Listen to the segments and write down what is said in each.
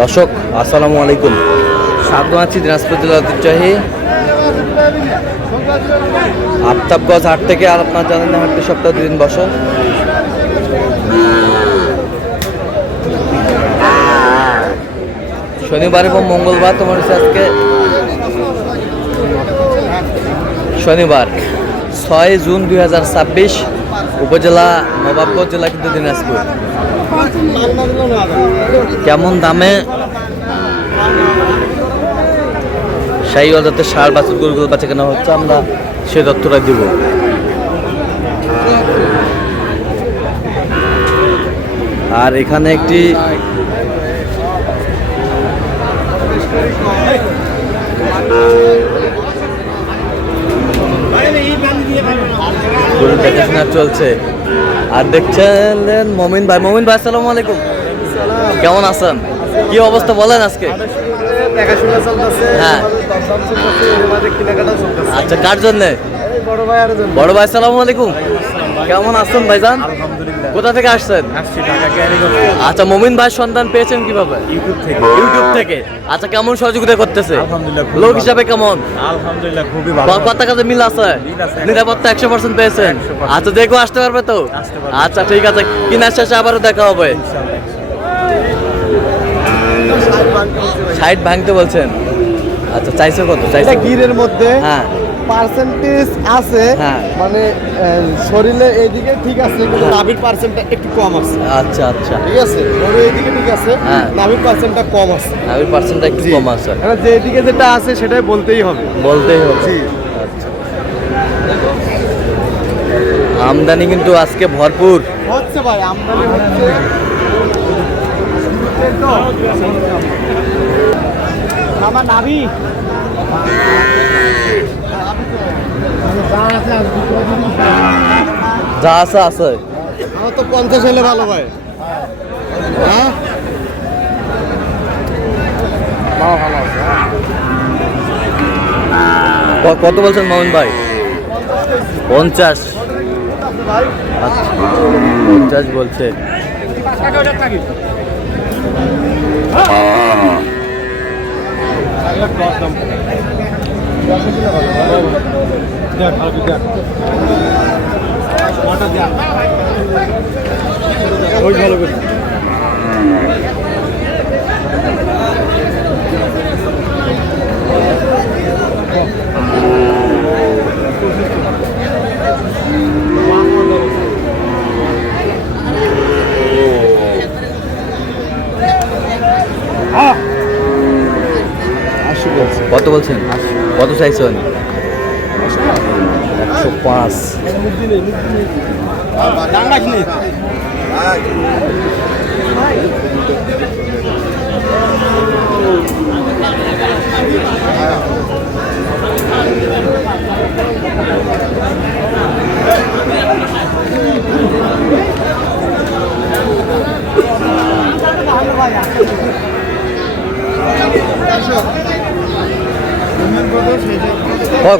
দর্শক আসসালামু আলাইকুম, স্বাগত আছি দিনাজপুর জেলার ঐতিহ্যবাহী আফতাবগঞ্জ হাট থেকে। আর আপনার জানেন হাটটি সপ্তাহে 2 দিন বসে। শনিবার এবং মঙ্গলবার তোমার হচ্ছে আজকে শনিবার 6 জুন 2026, উপজেলা নবাবগঞ্জ, জেলা কিন্তু দিনাজপুর। কেমন দামে শাহিওয়াল জাতের ষাঁড় বাছুর গরুগুলো বাচ্চা কেনা হচ্ছে, আমরা সে তথ্যটা দিব। আর এখানে একটি গরু দেখাশোনা চলছে। আর দেখছেন মমিন ভাই। মমিন ভাই আসসালামু আলাইকুম, কেমন আছেন? কি অবস্থা বলেন আজকে? হ্যাঁ, আচ্ছা, কার জন্য? বড় ভাই আসসালামু আলাইকুম, কেমন আছেন ভাইজান? কোথা থেকে আসছেন? আচ্ছা, মমিন ভাই সন্ধান পেয়েছেন কিভাবে? ইউটিউব থেকে। আচ্ছা, কেমন সহযোগিতা করতেছে? লোক হিসাবে কেমন? আলহামদুলিল্লাহ খুবই ভালো। কথা কাজে মিল আছে? নিরাপত্তা 100% পেয়েছেন? আচ্ছা, দেখো আসতে পারবে তো? আচ্ছা, ঠিক আছে, কিনার শেষে আবারও দেখা হবে। 60 ভাঙতে বলছেন? আচ্ছা, চাইছে কত? চাইছে গিরের মধ্যে হ্যাঁ পার্সেন্টেজ আছে, হ্যাঁ, মানে শরীরে এইদিকে ঠিক আছে, কিন্তু নাভির পার্সেন্টটা একটু কম আছে। আচ্ছা আচ্ছা, ঠিক আছে, শরীর এইদিকে ঠিক আছে, হ্যাঁ, নাভির পার্সেন্টটা কম আছে। নাভির পার্সেন্টটা একটু কম আছে। এবার যে এদিকে যেটা আছে সেটাই বলতেই হবে। বলতেই হবে। জি। আচ্ছা, আমদানি কিন্তু আজকে ভরপুর হচ্ছে ভাই, আমদানি হচ্ছে। আমার নাভি যা আছে আছে। আমার তো 50 হলে ভালো ভাই। হ্যাঁ, কত বলছেন মামুন ভাই? 50। আচ্ছা, 50 বলছে। কত বলছেন? কত চাইছেন? 105।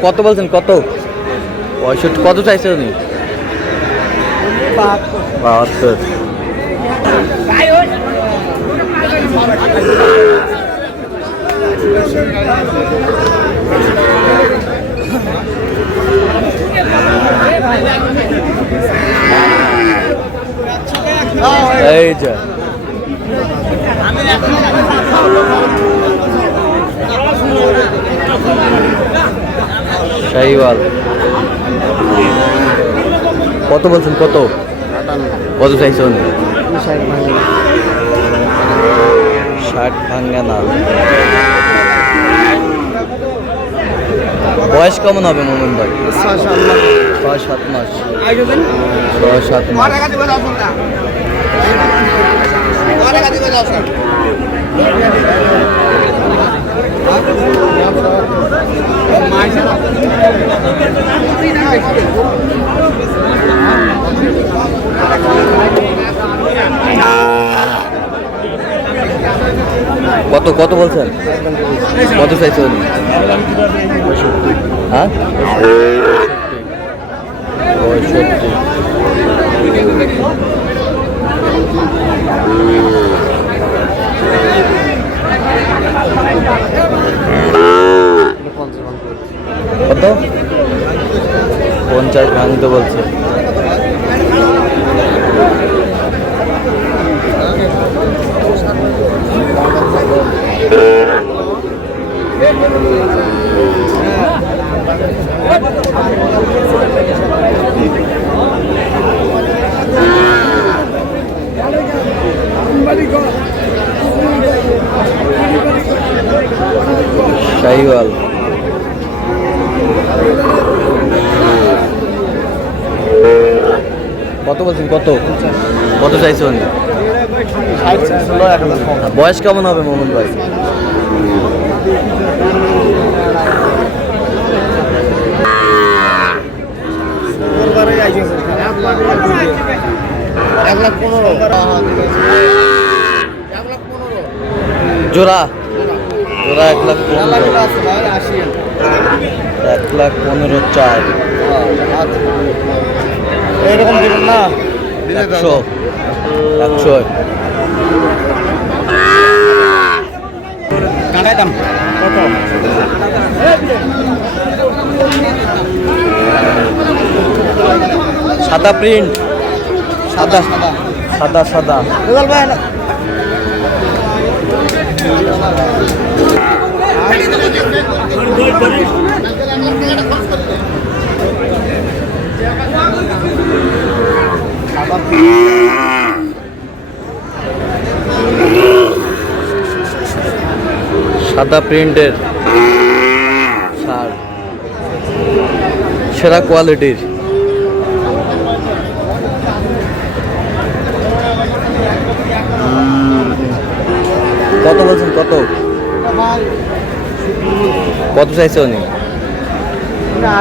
কত বলছেন? কত? 65। কত চাইছে উনি? 72। এই যে শাহিওয়াল। কত বলছেন? কত? কত চাইছে উনি? 60 ভাঙ্গে না। বয়স কেমন হবে মোমিন ভাই? 6-7 মাস। 6-7 মাস। কত কত বলছেন? কত চাইছে উনি? হ্যাঁ, 65। শাহিওয়াল। কত বলছেন? কত কত চাইছেন? বয়স কেমন হবে মোহাম্মদ ভাই? জোড়া জোড়া 1,15,000। 1,15,000 চার। এরকম দিবেন না? 100 কাটাই দাম কত? সাদা প্রিন্ট, সাদা সাদা সাদা। সাদা প্রিন্টের শার্ট, সেরা কোয়ালিটির। কত বলছেন? কত কত চাইছে উনি?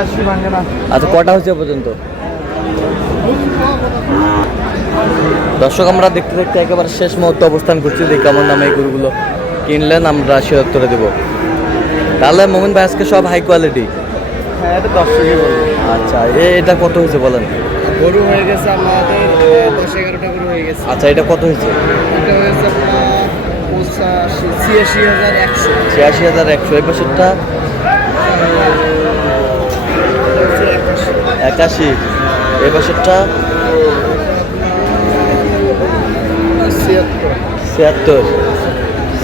80 ভাঙে না। আচ্ছা, কটা হচ্ছে পর্যন্ত? দর্শক, আমরা দেখতে দেখতে একেবারে শেষ মুহূর্তে অবস্থান করছি। দেখি কেমন দামে এই গরুগুলো কিনলেন, আমরা সে উত্তরে দেবো। তাহলে মোমিন ভাই আজকে সব হাই কোয়ালিটি। হ্যাঁ, এটা 10 বলবো। আচ্ছা, এটা কত হয়েছে বলেন? গরু হয়ে গেছে আমাদের 10-11টা গরু হয়ে গেছে। আচ্ছা, এটা কত হয়েছে? এটা হয়েছে আপনার 86,100। 86,100। এই পাশেরটা 81। এই পাশেরটা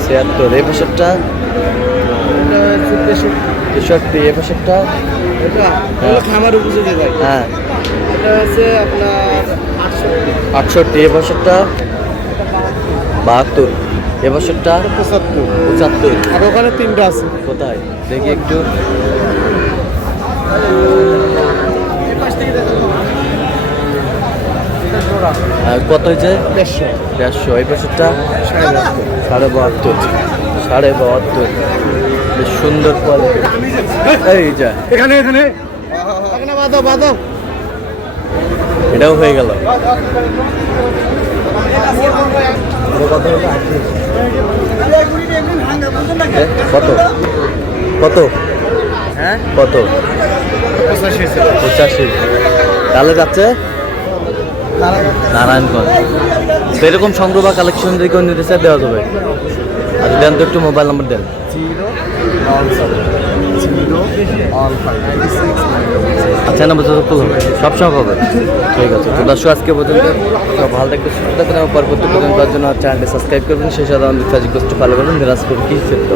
76। এই পাশেরটা 63। এই পাশেরটা খামার উপযোগী ভাই। হ্যাঁ এটা হচ্ছে আপনার 68। এই পাশেরটা 72। এই পাশেরটা 75। আর ওখানে 3টা আছে। কোথায় দেখি একটু। কত হয়েছে? 150। এই পাশেরটা 72। বেশ সুন্দর কোয়ালিটি। এই যা এখানে বাদো এটাও হয়ে গেল। কত কত? হ্যাঁ, কত? 85। তাহলে যাচ্ছে নারায়ণগঞ্জ। তো এরকম সংগ্রহ বা কালেকশন যদি কেউ নিতে চায় দেওয়া যাবে। আর দেন তো একটু মোবাইল নাম্বার দেন। 0171596 আচ্ছা, নাম্বার তো হবে, সবসময় পাবে। ঠিক আছে, তো দর্শক আজকে পর্যন্ত সব ভালো থাকবে, সুস্থ থাকবেন এবং পরবর্তী পর্যন্ত জন্য চ্যানেলটি সাবস্ক্রাইব করবেন। সেই সাথে আমাদের ফেসবুক পোস্টে ফলো করবেন। দিনাজপুর কি সত্য।